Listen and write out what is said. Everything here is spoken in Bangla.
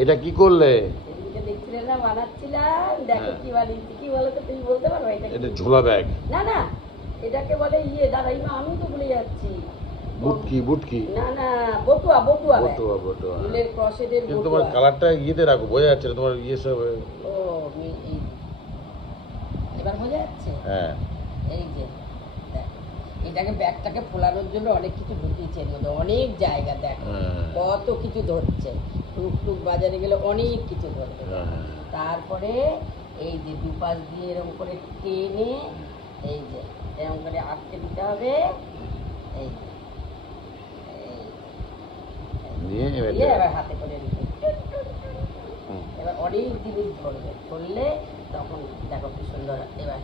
এটা কি করলে? এদিকে দেখছিলে না বানাচ্ছিলাম, দেখো কি বানিয়েছি। কি বলো তো, তুমি বলতে পারো এটা ঝোলা ব্যাগ? না না, এটাকে বলে দাঁড়াই মা, আমি তো ভুলে যাচ্ছি। বুটকি বুটকি? না না, বটুয়া বটুয়া ব্যাগ। বটুয়া বটুয়া। ফুলের ক্রসেটের কিন্তু বটুয়া। তোমার কালারটা ইয়েতে রাখো, বোঝা যাচ্ছে না তোমার ইয়ে সব। ও এবার বোঝা যাচ্ছে। হ্যাঁ, এই যে দেখো, এটাকে ব্যাগটাকে ফোলানোর জন্য অনেক কিছু ঢুকিয়েছে এর মধ্যে, অনেক জায়গা দেখো কত কিছু ধরছে। টুক টুক বাজারে গেলে অনেক কিছু ধরবে। তারপরে এই যে দুপাশ দিয়ে এরকম করে টেনে এই যে এরকম করে আটকে দিতে হবে। এই যে দিয়ে এবার হাতে করে নিতে, এবার অনেক জিনিস ধরবে, ধরলে তখন দেখো কি সুন্দর। এবার